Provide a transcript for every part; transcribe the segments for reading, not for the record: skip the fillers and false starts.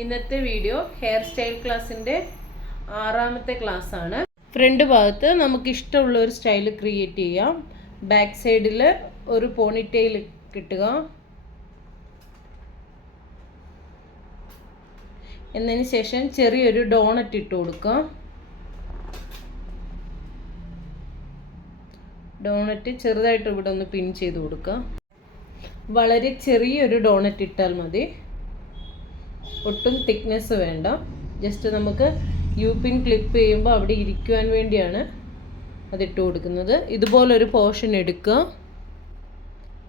ഇന്നത്തെ video hair style ക്ലാസ്സിൻ്റെ 6ാമത്തെ class ആണ്. ഫ്രണ്ട് ഭാഗത്ത് നമുക്ക് ഇഷ്ടമുള്ള ഒരു സ്റ്റൈൽ ക്രിയേറ്റ് ചെയ്യാം. ബാക്ക് സൈഡിൽ ഒരു പോണിറ്റെയിൽ കിട്ടുക. എന്നതിന് ശേഷം ചെറിയൊരു ഡോണറ്റ് ഇട്ട് കൊടുക്കുക. ഡോണറ്റ് ചെറുതായിട്ട് ഇവിടെ ഒന്ന് പിൻ ചെയ്ത് കൊടുക്കുക. വളരെ ചെറിയൊരു ഡോണറ്റ് ഇട്ടാൽ മതി, ഒട്ടും തിക്നെസ് വേണ്ട. ജസ്റ്റ് നമുക്ക് യു പിൻ ക്ലിപ്പ് ചെയ്യുമ്പോൾ അവിടെ ഇരിക്കുവാൻ വേണ്ടിയാണ് അതിട്ട് കൊടുക്കുന്നത്. ഇതുപോലൊരു പോർഷൻ എടുക്കുക.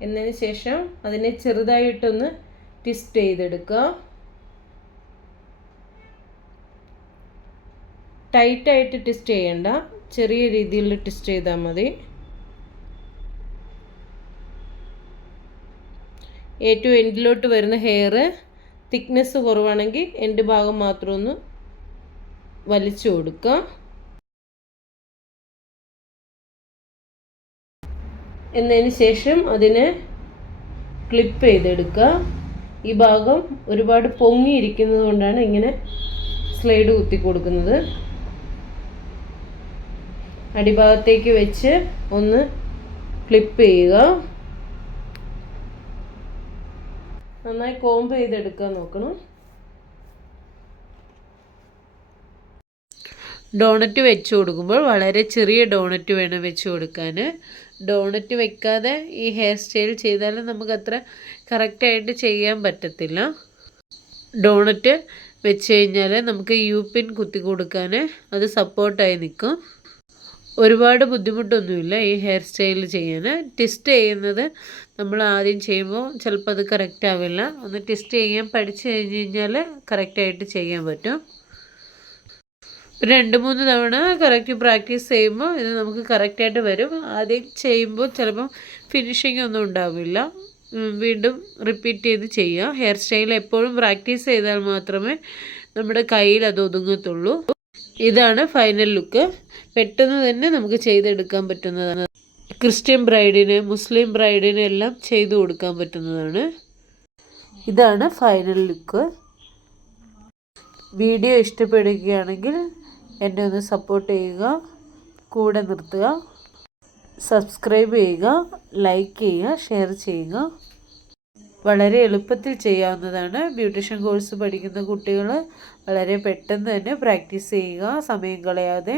എന്നതിന് ശേഷം അതിനെ ചെറുതായിട്ടൊന്ന് ട്വിസ്റ്റ് ചെയ്തെടുക്കുക. ടൈറ്റായിട്ട് ട്വിസ്റ്റ് ചെയ്യണ്ട, ചെറിയ രീതിയിൽ ട്വിസ്റ്റ് ചെയ്താൽ മതി. ഏറ്റവും എൻഡിലോട്ട് വരുന്ന ഹെയർ തിക്നെസ് കുറവാണെങ്കിൽ എൻഡ് ഭാഗം മാത്രം ഒന്ന് വലിച്ചു കൊടുക്കുക. എന്നതിന് ശേഷം അതിനെ ക്ലിപ്പ് ചെയ്തെടുക്കുക. ഈ ഭാഗം ഒരുപാട് പൊങ്ങിയിരിക്കുന്നത് കൊണ്ടാണ് ഇങ്ങനെ സ്ലൈഡ് കുത്തി കൊടുക്കുന്നത്. അടിഭാഗത്തേക്ക് വെച്ച് ഒന്ന് ക്ലിപ്പ് ചെയ്യുക. നന്നായി കോംബ് ചെയ്തെടുക്കാൻ നോക്കണം. ഡോണറ്റ് വെച്ച് കൊടുക്കുമ്പോൾ വളരെ ചെറിയ ഡോണറ്റ് വേണം വെച്ച് കൊടുക്കാൻ. ഡോണറ്റ് വെക്കാതെ ഈ ഹെയർ സ്റ്റൈൽ ചെയ്താലും നമുക്ക് അത്ര കറക്റ്റായിട്ട് ചെയ്യാൻ പറ്റത്തില്ല. ഡോണറ്റ് വെച്ച് കഴിഞ്ഞാൽ നമുക്ക് യു പിൻ കുത്തി കൊടുക്കാൻ അത് സപ്പോർട്ടായി നിൽക്കും. ഒരുപാട് ബുദ്ധിമുട്ടൊന്നുമില്ല ഈ ഹെയർ സ്റ്റൈൽ ചെയ്യാൻ. ട്വിസ്റ്റ് ചെയ്യുന്നത് നമ്മൾ ആദ്യം ചെയ്യുമ്പോൾ ചിലപ്പോൾ അത് കറക്റ്റ് ആവില്ല. ഒന്ന് ട്വിസ്റ്റ് ചെയ്യാൻ പഠിച്ചു കഴിഞ്ഞ് കഴിഞ്ഞാൽ കറക്റ്റായിട്ട് ചെയ്യാൻ പറ്റും. 2-3 തവണ കറക്റ്റ് പ്രാക്ടീസ് ചെയ്യുമ്പോൾ ഇത് നമുക്ക് കറക്റ്റായിട്ട് വരും. ആദ്യം ചെയ്യുമ്പോൾ ചിലപ്പം ഫിനിഷിംഗ് ഒന്നും ഉണ്ടാവില്ല. വീണ്ടും റിപ്പീറ്റ് ചെയ്ത് ചെയ്യുക. ഹെയർ സ്റ്റൈൽ എപ്പോഴും പ്രാക്ടീസ് ചെയ്താൽ മാത്രമേ നമ്മുടെ കയ്യിൽ അത് ഒതുങ്ങത്തുള്ളൂ. ഇതാണ് ഫൈനൽ ലുക്ക്. പെട്ടെന്ന് തന്നെ നമുക്ക് ചെയ്തെടുക്കാൻ പറ്റുന്നതാണ്. ക്രിസ്ത്യൻ ബ്രൈഡിന്, മുസ്ലിം ബ്രൈഡിന് എല്ലാം ചെയ്തു കൊടുക്കാൻ പറ്റുന്നതാണ്. ഇതാണ് ഫൈനൽ ലുക്ക്. വീഡിയോ ഇഷ്ടപ്പെടുകയാണെങ്കിൽ എന്നെ ഒന്ന് സപ്പോർട്ട് ചെയ്യുക, കൂടെ നിർത്തുക, സബ്സ്ക്രൈബ് ചെയ്യുക, ലൈക്ക് ചെയ്യുക, ഷെയർ ചെയ്യുക. വളരെ എളുപ്പത്തിൽ ചെയ്യാവുന്നതാണ്. ബ്യൂട്ടീഷ്യൻ കോഴ്സ് പഠിക്കുന്ന കുട്ടികൾ വളരെ പെട്ടെന്ന് തന്നെ പ്രാക്ടീസ് ചെയ്യുക, സമയം കളയാതെ.